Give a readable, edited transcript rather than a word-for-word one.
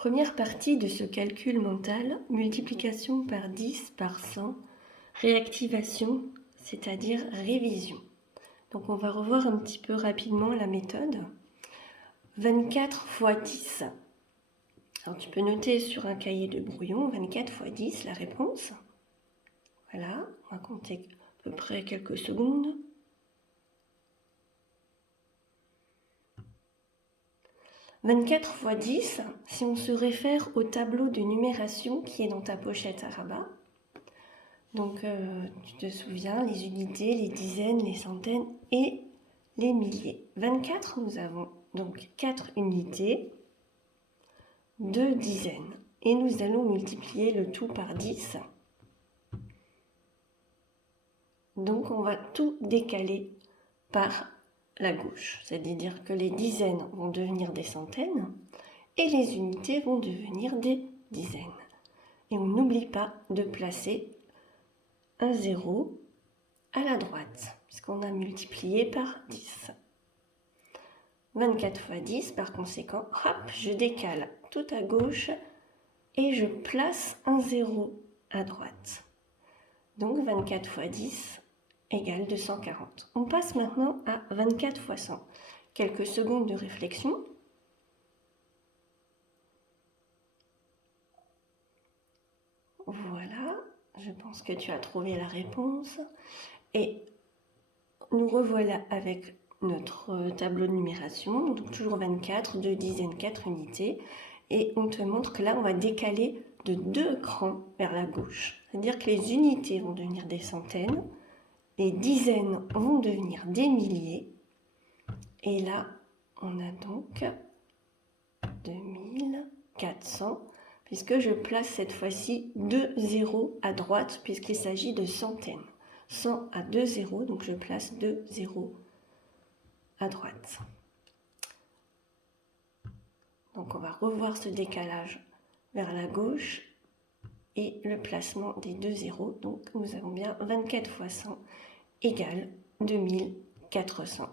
Première partie de ce calcul mental, multiplication par 10 par 100, réactivation, c'est-à-dire révision. Donc on va revoir un petit peu rapidement la méthode. 24 fois 10. Alors tu peux noter sur un cahier de brouillon 24 fois 10 la réponse. Voilà, on va compter à peu près quelques secondes. « 24 fois 10, si on se réfère au tableau de numération qui est dans ta pochette à rabat. Donc tu te souviens, les unités, les dizaines, les centaines et les milliers. 24, nous avons donc 4 unités, 2 dizaines. Et nous allons multiplier le tout par 10. Donc on va tout décaler par la gauche. C'est-à-dire que les dizaines vont devenir des centaines et les unités vont devenir des dizaines. Et on n'oublie pas de placer un 0 à la droite, puisqu'on a multiplié par 10. 24 fois 10, par conséquent, hop, je décale tout à gauche et je place un 0 à droite. Donc 24 fois 10 égale 240. On passe maintenant à 24 fois 100. Quelques secondes de réflexion. Voilà, je pense que tu as trouvé la réponse. Et nous revoilà avec notre tableau de numération, donc toujours 24, 2 dizaines, 4 unités. Et on te montre que là, on va décaler de 2 crans vers la gauche. C'est-à-dire que les unités vont devenir des centaines, les dizaines vont devenir des milliers. Et là, on a donc 2400, puisque je place cette fois-ci 2 zéros à droite, puisqu'il s'agit de centaines. 100 à 2 zéros, donc je place 2 zéros à droite. Donc on va revoir ce décalage vers la gauche et le placement des 2 zéros. Donc nous avons bien 24 fois 100 égale 2400.